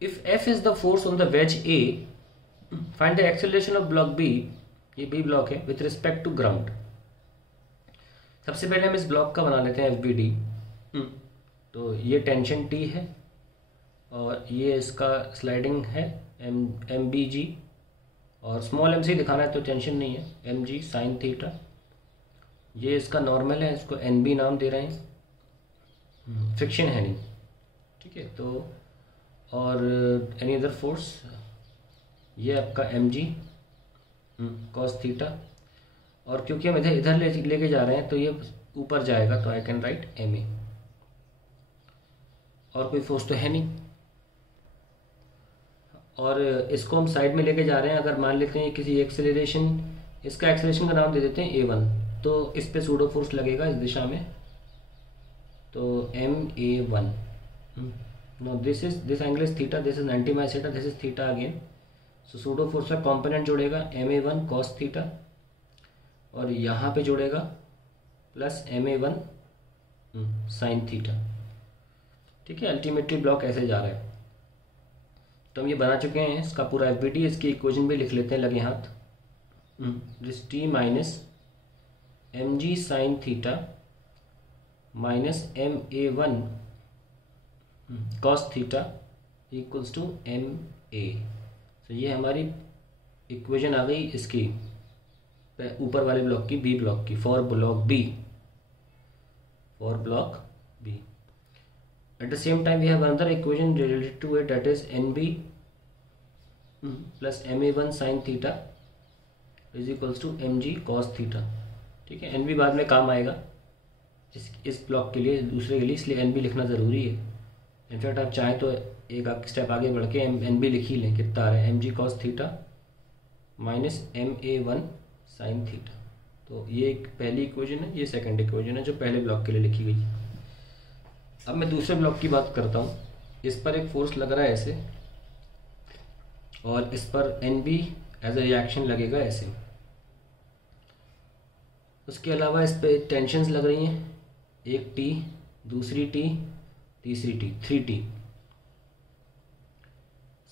If F is the force on the wedge A, find the acceleration of block B, ये B block है, with respect to ground. सबसे पहले हम इस block का बना लेते हैं एफ बी डी। तो ये टेंशन टी है और ये इसका स्लाइडिंग है एम बी जी, और स्मॉल एम से दिखाना है तो टेंशन नहीं है, एम जी साइन थीटा। ये इसका नॉर्मल है, इसको एन बी नाम दे रहे हैं, फ्रिक्शन है नहीं, ठीक है। तो और एनी अदर फोर्स, ये आपका एम जी कॉस थीटा, और क्योंकि हम इधर इधर लेके जा रहे हैं तो ये ऊपर जाएगा, तो I can write M A. और कोई फोर्स तो है नहीं, और इसको हम साइड में लेके जा रहे हैं। अगर मान लेते हैं किसी एक्सेलरेशन, इसका एक्सेलरेशन का नाम दे देते हैं A1, तो इस पे सूडो फोर्स लगेगा इस दिशा में, तो MA1। No this angle is theta, this is 90 minus theta, this is theta again. So pseudo force का कॉम्पोनेंट जोड़ेगा MA1 कॉस थीटा, और यहाँ पे जोड़ेगा प्लस MA1 साइन थीटा, ठीक है। अल्टीमेटली ब्लॉक ऐसे जा रहा है। तो हम ये बना चुके हैं, इसका पूरा एफ बी डी, इसकी इक्वेशन भी लिख लेते हैं लगे हाथ। This T minus M G sine theta minus MA1 cos theta equals to MA। तो ये हमारी इक्वेशन आ गई इसकी ऊपर वाले ब्लॉक की, बी ब्लॉक की, for block B, for block B. At the same time we have another equation related to it, that is NB plus MA1 sin theta is equals to MG cos theta, ठीक है। NB बाद में काम आएगा इस block के लिए, दूसरे के लिए, इसलिए NB लिखना ज़रूरी है। इनफैक्ट आप चाहें तो एक स्टेप आगे बढ़ के NB लिख ही लें, कितना आ रहा है, MG cos theta minus MA1 sin theta. तो ये एक पहली इक्वेशन है, ये सेकंड इक्वेशन है जो पहले ब्लॉक के लिए लिखी गई है। अब मैं दूसरे ब्लॉक की बात करता हूँ। इस पर एक फोर्स लग रहा है ऐसे, और इस पर N B as a reaction लगेगा ऐसे। उसके अलावा इस पर टेंशन्स लग रही हैं, एक टी, दूसरी टी, तीसरी टी, 3T।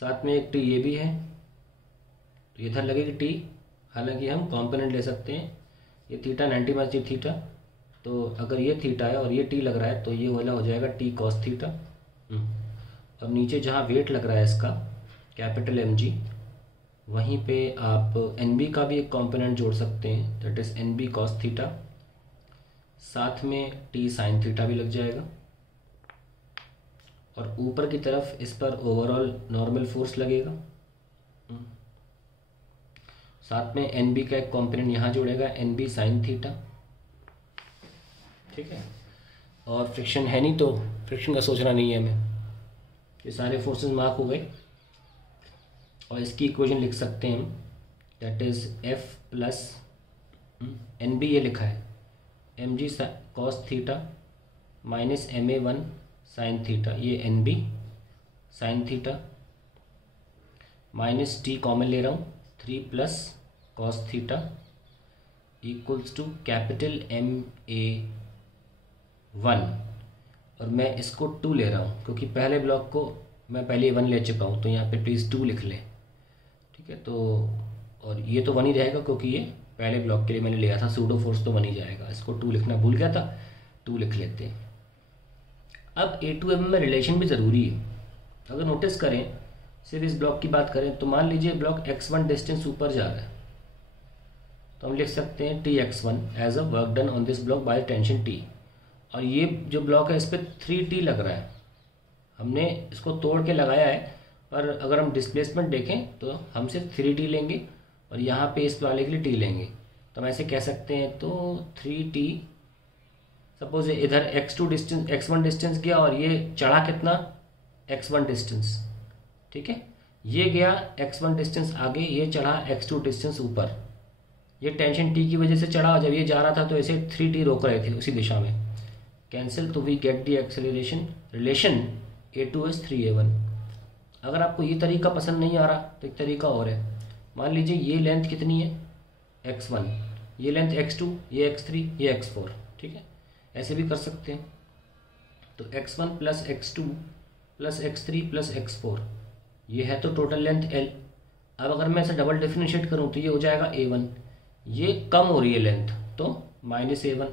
साथ में एक टी ये भी है, तो इधर लगेगी टी। हालांकि हम कॉम्पोनेंट ले सकते हैं, ये थीटा 90 माइनस थीटा, तो अगर ये थीटा है और ये टी लग रहा है तो ये वाला हो जाएगा टी कॉस थीटा। और नीचे जहाँ वेट लग रहा है इसका कैपिटल एम जी, वहीं पे आप एन बी का भी एक कंपोनेंट जोड़ सकते हैं, that is N B cos theta, साथ में टी साइन थीटा भी लग जाएगा। और ऊपर की तरफ इस पर ओवरऑल नॉर्मल फोर्स लगेगा, साथ में एन बी का एक कंपोनेंट यहाँ जोड़ेगा एन बी साइन थीटा, ठीक है। और फ्रिक्शन है नहीं तो फ्रिक्शन का सोचना नहीं है हमें, ये सारे फोर्सेस मार्क हो गए। और इसकी इक्वेशन लिख सकते हैं हम, that is F plus N B, ये लिखा है M G cos theta minus MA1 sine theta, ये N B sine theta minus T common ले रहा हूँ, 3 plus cos theta equals to capital MA1, और मैं इसको 2 ले रहा हूँ क्योंकि पहले ब्लॉक को मैं पहले 1 ले चुका हूँ, तो यहाँ पे प्लीज़ 2 लिख लें, ठीक है। तो और ये तो 1 ही रहेगा क्योंकि ये पहले ब्लॉक के लिए मैंने लिया था, सूडो फोर्स तो 1 ही जाएगा। इसको 2 लिखना भूल गया था, 2 लिख लेते हैं। अब A2M में रिलेशन भी ज़रूरी है। अगर नोटिस करें, सिर्फ इस ब्लॉक की बात करें तो मान लीजिए ब्लॉक x1 डिस्टेंस ऊपर जा रहा है, तो हम लिख सकते हैं Tx1 as a work done on this block by tension T। और ये जो ब्लॉक है इस पर 3T लग रहा है, हमने इसको तोड़ के लगाया है, पर अगर हम डिस्प्लेसमेंट देखें तो हम सिर्फ 3T लेंगे और यहाँ पे इस वाले के लिए T लेंगे। तो हम ऐसे कह सकते हैं, तो 3T, सपोज इधर x2 डिस्टेंस x1 डिस्टेंस गया और ये चढ़ा कितना, x1 डिस्टेंस, ठीक है। ये गया x1 डिस्टेंस आगे, ये चढ़ा x2 डिस्टेंस ऊपर। ये टेंशन T की वजह से चढ़ा, जब ये जा रहा था तो ऐसे 3T रोक रहे थे उसी दिशा में, कैंसिल, तो we get the acceleration relation A2 is 3A1। अगर आपको ये तरीका पसंद नहीं आ रहा तो एक तरीका और है, मान लीजिए ये लेंथ कितनी है x1, ये लेंथ x2, ये x3, ये x4, ठीक है, ऐसे भी कर सकते हैं। तो x1 plus x2 plus x3 plus x4, ये है तो टोटल लेंथ L। अब अगर मैं इसे डबल डिफरेंशिएट करूँ तो ये हो जाएगा A1। ये कम हो रही है लेंथ तो -A1,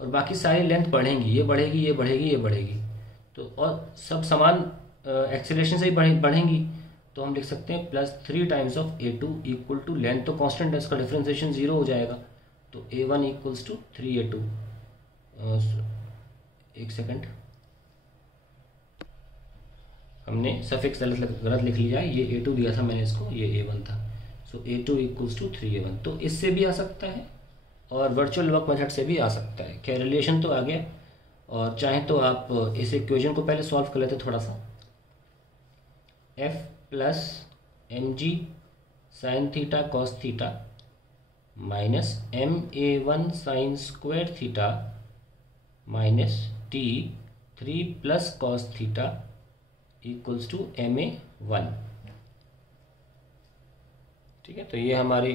और बाकी सारी लेंथ बढ़ेंगी, ये बढ़ेगी, ये बढ़ेगी, ये बढ़ेगी, तो और सब समान एक्सेलरेशन से ही बढ़ेंगी। तो हम लिख सकते हैं +3 times of A2 equal to, length तो कांस्टेंट है, इसका डिफरेंशिएशन 0 हो जाएगा, तो A1 इक्वल्स टू 3A2। एक सेकंड, हमने सफिक्स गलत लिख लिया है, ये A2 दिया था मैंने इसको, ये A1 था। सो A2 इक्वल्स टू 3A1। तो इससे भी आ सकता है और वर्चुअल वर्क मेथड से भी आ सकता है। क्या रिलेशन तो आ गया, और चाहे तो आप इस इक्वेशन को पहले सॉल्व कर लेते थोड़ा सा। F plus mg sine theta cos theta minus ma1 sine square theta minus t3 plus cos theta equals to ma1। ठीक है, तो ये हमारी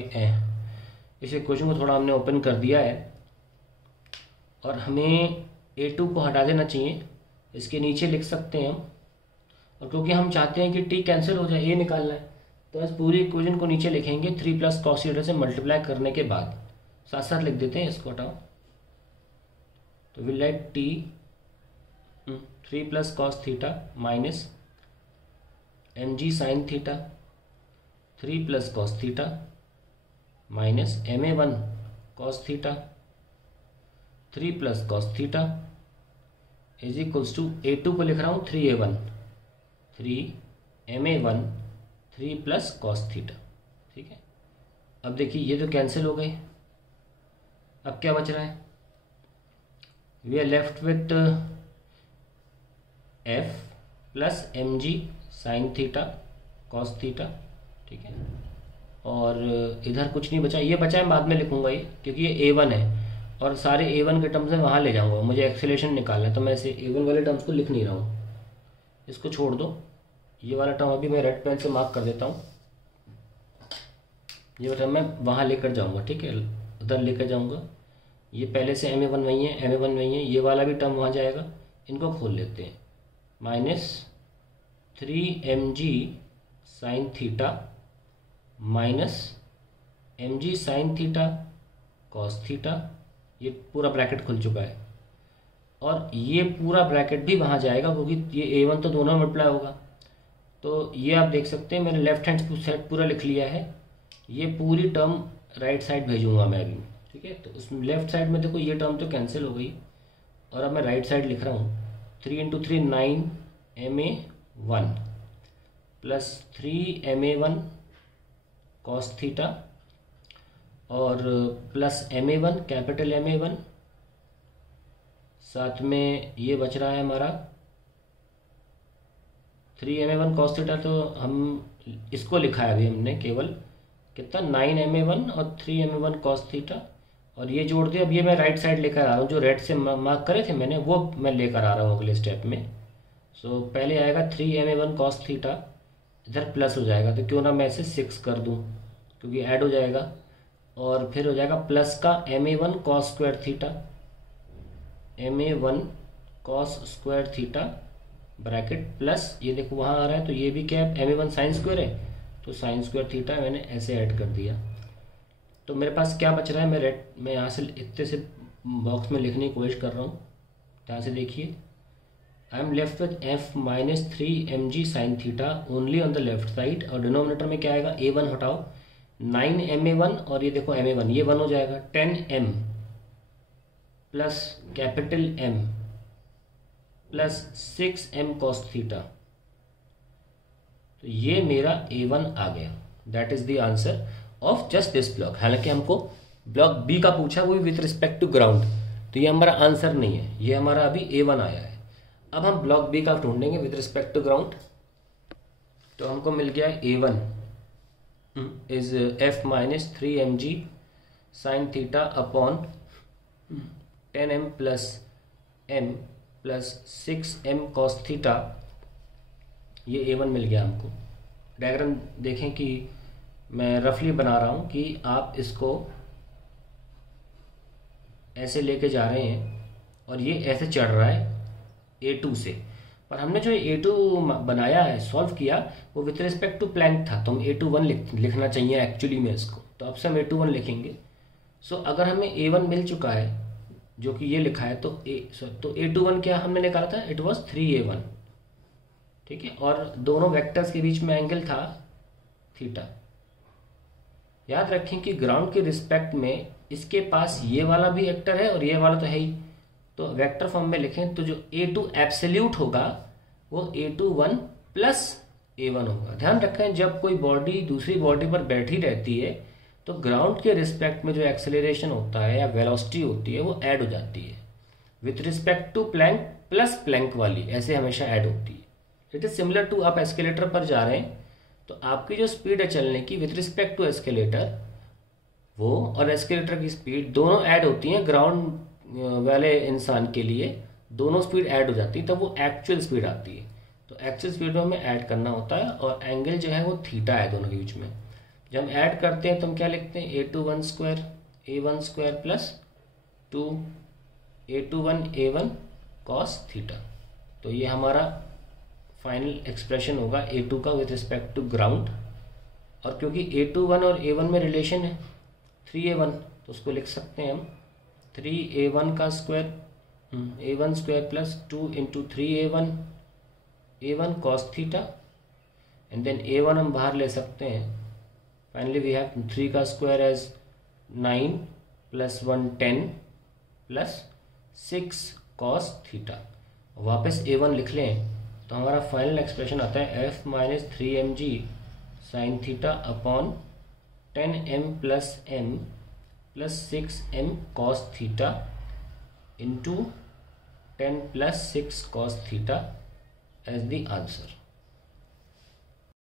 इस इक्वेशन को थोड़ा हमने ओपन कर दिया है, और हमें A2 को हटा देना चाहिए, इसके नीचे लिख सकते हैं हम। और क्योंकि हम चाहते हैं कि t कैंसिल हो जाए, a निकालना है, तो इस पूरी इक्वेशन को नीचे लिखेंगे 3 प्लस कॉस थीटा से मल्टीप्लाई करने के बाद। साथ साथ लिख देते हैं, इसको हटाओ, तो will let t 3 plus cos theta minus mg sine theta 3 plus cos theta minus ma1 cos theta 3 plus cos theta is equals to A2 को लिख रहा हूँ 3A1 3ma1 3 plus cos theta. ठीक है, अब देखिए ये तो कैंसिल हो गए, अब क्या बच रहा है, we are left with F plus mg sine theta cos theta. ठीक है, और इधर कुछ नहीं बचा, ये बचा है बाद में लिखूंगा ये, क्योंकि ये A1 है और सारे A1 के टर्म्स में वहाँ ले जाऊंगा, मुझे एक्सेलरेशन निकालना है, तो मैं इसे A1 वाले टर्म्स को लिख नहीं रहा हूँ, इसको छोड़ दो। ये वाला टर्म अभी मैं रेड पेन से मार्क कर देता हूँ, ये टर्म मैं वहाँ लेकर जाऊँगा। ठीक है, उधर लेकर जाऊँगा, ये पहले से ma1 वही है, ma1 वही है, ये वाला भी टर्म वहाँ जाएगा, इनको खोल लेते हैं। -3mg sine theta minus mg sine theta cos theta, ये पूरा ब्रैकेट खुल चुका है, और ये पूरा ब्रैकेट भी वहाँ जाएगा क्योंकि ये A1 तो दोनों मल्टीप्लाई होगा। तो ये आप देख सकते हैं मैंने लेफ्ट हैंड साइड पूरा लिख लिया है, ये पूरी टर्म राइट साइड भेजूंगा मैं अभी। ठीक है, तो उसमें लेफ्ट साइड में देखो ये टर्म तो कैंसिल हो गई, और अब मैं राइट साइड लिख रहा हूँ 3 × 3 9 ma1 plus 3 ma1 cos theta और प्लस ma1 कैपिटल ma1, साथ में ये बच रहा है हमारा 3 ma1 कॉस थीटा, तो हम इसको लिखा है अभी हमने केवल कितना 9 ma1 और 3 ma1 कॉस थीटा, और ये जोड़ दिया। अब ये मैं राइट साइड लेकर आ रहा हूँ, जो रेड से मार्क करे थे मैंने वो मैं लेकर आ रहा हूँ अगले स्टेप में। सो पहले आएगा 3 ma1 कॉस थीटा, इधर प्लस हो जाएगा, तो क्यों ना मैं इसे 6 कर दूँ क्योंकि ऐड हो जाएगा, और फिर हो जाएगा प्लस का ma1 cos square theta, ma1 cos square theta bracket plus ये देखो वहाँ आ रहा है, तो ये भी क्या है ma1 साइन स्क्वायर है, तो साइन स्क्वायर थीटा मैंने ऐसे ऐड कर दिया। तो मेरे पास क्या बच रहा है, मैं यहाँ से इतने से बॉक्स में लिखने की कोशिश कर रहा हूँ, यहाँ से देखिए I am left with F minus 3mg sine theta only on the left side, और डिनोमिनेटर में क्या आएगा A1 हटाओ 9 ma1 और ये देखो ma1 ये 1 हो जाएगा 10m plus capital M plus 6m cos theta, तो ये मेरा A1 आ गया। That is the answer of just this block. हालांकि हमको ब्लॉक बी का पूछा, वो भी विथ रिस्पेक्ट टू ग्राउंड, तो ये हमारा आंसर नहीं है, ये हमारा अभी A1 आया है। अब हम ब्लॉक बी का ढूंढेंगे विथ रिस्पेक्ट टू ग्राउंड, तो हमको मिल गया है A1 is F minus 3mg sine theta upon 10m plus m plus 6m cos theta, ये A1 मिल गया हमको। डायग्राम देखें कि मैं रफली बना रहा हूँ कि आप इसको ऐसे लेके जा रहे हैं और ये ऐसे चढ़ रहा है A2 से, पर हमने जो A2 बनाया है, सॉल्व किया, वो विथ रिस्पेक्ट टू प्लैंक था, तो हम A21 लिखना चाहिए एक्चुअली में इसको, तो अब से हम A21 लिखेंगे। सो अगर हमें A1 मिल चुका है जो कि ये लिखा है, तो A21 क्या हमने निकाला था, इट वॉज 3A1, ठीक है। और दोनों वेक्टर्स के बीच में एंगल था थीटा। याद रखें कि ग्राउंड के रिस्पेक्ट में इसके पास ये वाला भी वेक्टर है और ये वाला तो है ही, तो वेक्टर फॉर्म में लिखें तो जो A2 एब्सोल्यूट होगा वो A21 प्लस A1 होगा। ध्यान रखें जब कोई बॉडी दूसरी बॉडी पर बैठी रहती है तो ग्राउंड के रिस्पेक्ट में जो एक्सेलरेशन होता है या वेलोसिटी होती है वो ऐड हो जाती है, with respect to plank plus plank वाली ऐसे हमेशा ऐड होती है। इट इज सिमिलर टू, आप एस्केलेटर पर जा रहे हैं तो आपकी जो स्पीड है चलने की विथ रिस्पेक्ट टू एस्केलेटर, वो और एस्केलेटर की स्पीड दोनों ऐड होती हैं ग्राउंड वाले इंसान के लिए, दोनों स्पीड ऐड हो जाती है तब वो एक्चुअल स्पीड आती है। तो एक्चुअल स्पीड में हमें ऐड करना होता है और एंगल जो है वो थीटा है दोनों के बीच में। जब हम ऐड करते हैं तो हम क्या लिखते हैं, A21 square A1 square plus 2 A21 A1 cos theta. तो ये हमारा फाइनल एक्सप्रेशन होगा A2 का विथ रिस्पेक्ट टू ग्राउंड। और क्योंकि A21 और A1 में रिलेशन है 3A1, तो उसको लिख सकते हैं हम 3A1 का square A1 square plus 2 into 3A1 A1 cos theta, and then A1 हम बाहर ले सकते हैं। फाइनली वी हैव 3 का square as 9 plus 1 10 plus 6 cos theta. वापस A1 लिख लें तो हमारा फाइनल एक्सप्रेशन आता है F minus 3mg sine theta upon 10m plus m plus 6m cos theta into 10 plus 6 cos theta as the answer.